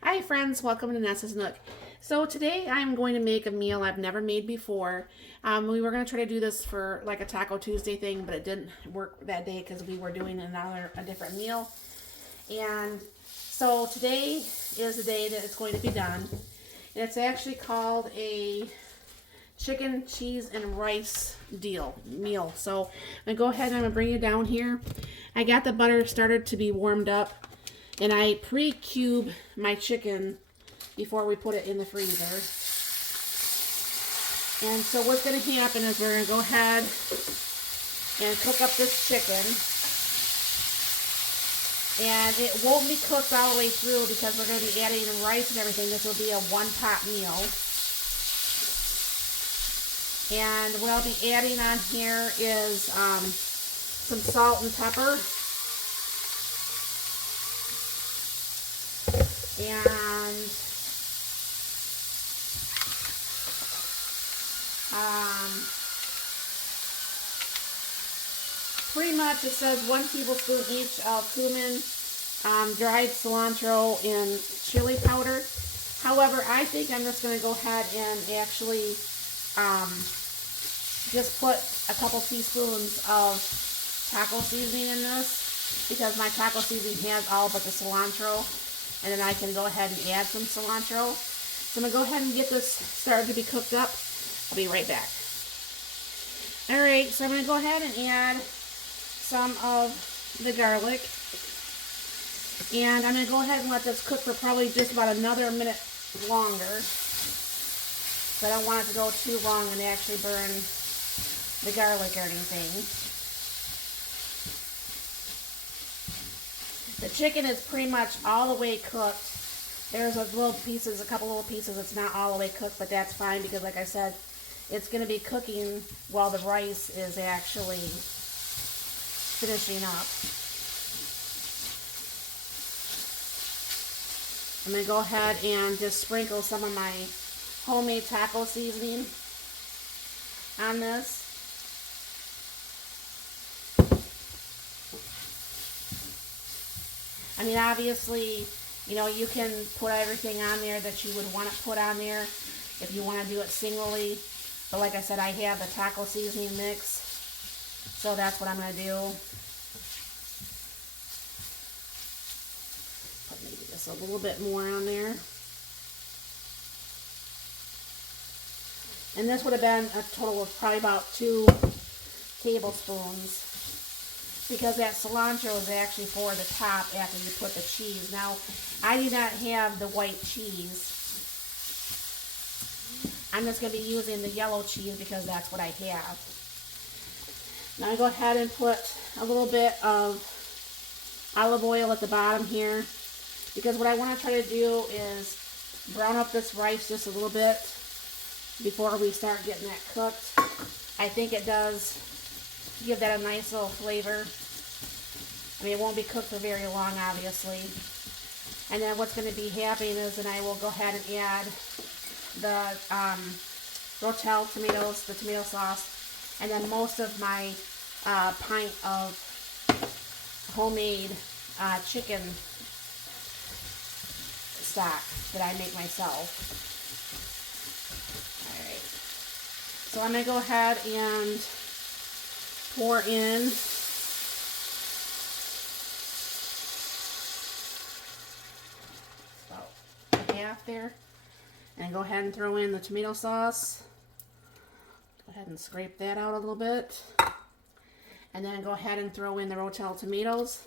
Hi friends, welcome to Nessa's Nook. So today I'm going to make a meal I've never made before. We were going to try to do this for like a Taco Tuesday thing, but it didn't work that day because we were doing a different meal. And so today is the day that it's going to be done. And it's actually called a chicken, cheese, and rice meal. So I'm going to go ahead and I'm going to bring you down here. I got the butter started to be warmed up. And I pre-cube my chicken before we put it in the freezer. And so what's going to happen is we're going to go ahead and cook up this chicken. And it won't be cooked all the way through because we're going to be adding rice and everything. This will be a one-pot meal. And what I'll be adding on here is some salt and pepper. And pretty much it says 1 tablespoon each of cumin, dried cilantro, and chili powder. However, I think I'm just going to go ahead and actually just put a couple teaspoons of taco seasoning in this because my taco seasoning has all but the cilantro. And then I can go ahead and add some cilantro. So I'm going to go ahead and get this started to be cooked up. I'll be right back. Alright, so I'm going to go ahead and add some of the garlic. And I'm going to go ahead and let this cook for probably just about another minute longer. So I don't want it to go too long and actually burn the garlic or anything. The chicken is pretty much all the way cooked. There's a couple little pieces it's not all the way cooked, but that's fine because like I said, it's going to be cooking while the rice is actually finishing up. I'm going to go ahead and just sprinkle some of my homemade taco seasoning on this. I mean, obviously, you know, you can put everything on there that you would want to put on there if you want to do it singly. But like I said, I have the taco seasoning mix, so that's what I'm going to do. Put maybe just a little bit more on there. And this would have been a total of probably about 2 tablespoons. Because that cilantro is actually for the top after you put the cheese. Now, I do not have the white cheese. I'm just going to be using the yellow cheese because that's what I have. Now I go ahead and put a little bit of olive oil at the bottom here. Because what I want to try to do is brown up this rice just a little bit before we start getting that cooked. I think it does give that a nice little flavor. I mean, it won't be cooked for very long, obviously. And then what's going to be happening is then I will go ahead and add the Rotel tomatoes, the tomato sauce, and then most of my pint of homemade chicken stock that I make myself. Alright. So I'm going to go ahead and pour in about half there, and go ahead and throw in the tomato sauce. Go ahead and scrape that out a little bit, and then go ahead and throw in the Rotel tomatoes.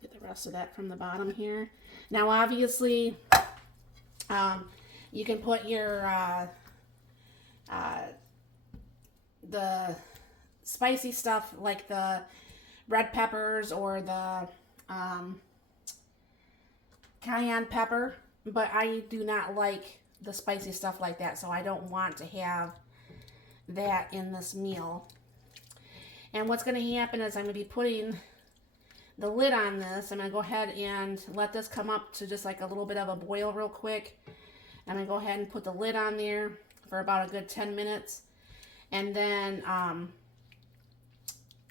Get the rest of that from the bottom here. Now obviously you can put your the spicy stuff like the red peppers or the cayenne pepper, but I do not like the spicy stuff like that, so I don't want to have that in this meal. And what's going to happen is I'm going to be putting the lid on this. I'm going to go ahead and let this come up to just like a little bit of a boil real quick. I'm going to go ahead and put the lid on there for about a good 10 minutes. And then I'm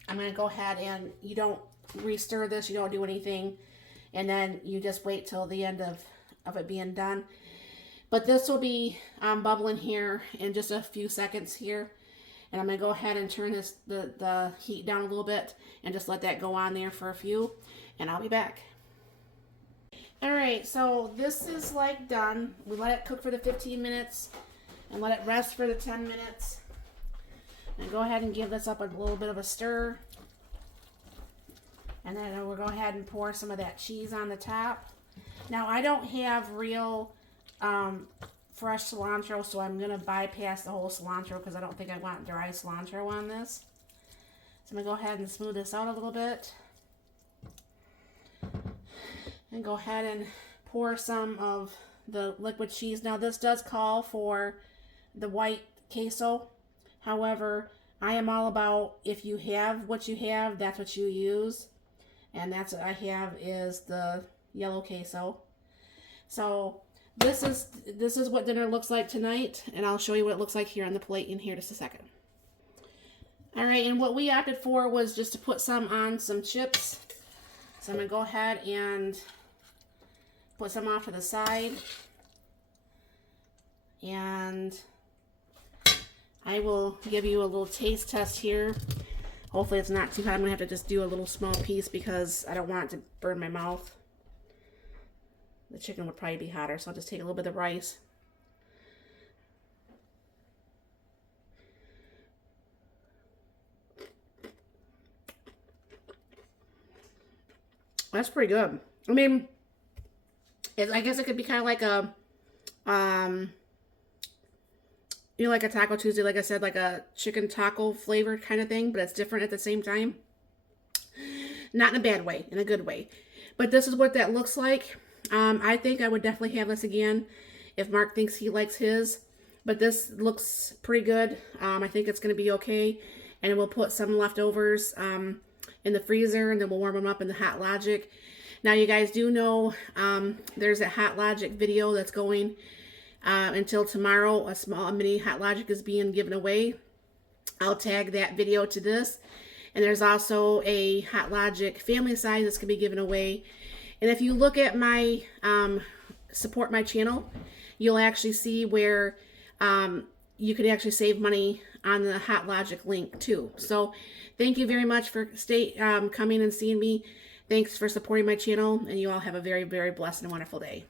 going to go ahead and you don't re-stir this, you don't do anything. and then you just wait till the end of it being done. But this will be bubbling here in just a few seconds here. And I'm going to go ahead and turn the heat down a little bit and just let that go on there for a few. And I'll be back. Alright, so this is like done. We let it cook for the 15 minutes and let it rest for the 10 minutes. And go ahead and give this up a little bit of a stir. And then we'll go ahead and pour some of that cheese on the top. Now, I don't have real fresh cilantro, so I'm going to bypass the whole cilantro because I don't think I want dry cilantro on this. So I'm going to go ahead and smooth this out a little bit. And go ahead and pour some of the liquid cheese. Now, this does call for the white queso. However, I am all about if you have what you have, that's what you use. And that's what I have is the yellow queso. So this is what dinner looks like tonight, and I'll show you what it looks like here on the plate in here just a second. All right, and what we opted for was just to put some on some chips. So I'm gonna go ahead and put some off to the side, and I will give you a little taste test here. Hopefully it's not too hot. I'm gonna have to just do a little small piece because I don't want it to burn my mouth. The chicken would probably be hotter, so I'll just take a little bit of rice. That's pretty good. I mean, I guess it could be kind of like a, you know, like a Taco Tuesday, like I said, like a chicken taco flavor kind of thing, but it's different at the same time. Not in a bad way, in a good way. But this is what that looks like. I think I would definitely have this again if Mark thinks he likes his. But this looks pretty good. I think it's going to be okay. And we'll put some leftovers in the freezer, and then we'll warm them up in the Hot Logic. Now, you guys do know there's a Hot Logic video that's going until tomorrow. A mini Hot Logic is being given away. I'll tag that video to this. And there's also a Hot Logic family size that's going to be given away. And if you look at my support my channel, you'll actually see where you could actually save money on the Hot Logic link too. So thank you very much for coming and seeing me. Thanks for supporting my channel, and you all have a very, very blessed and wonderful day.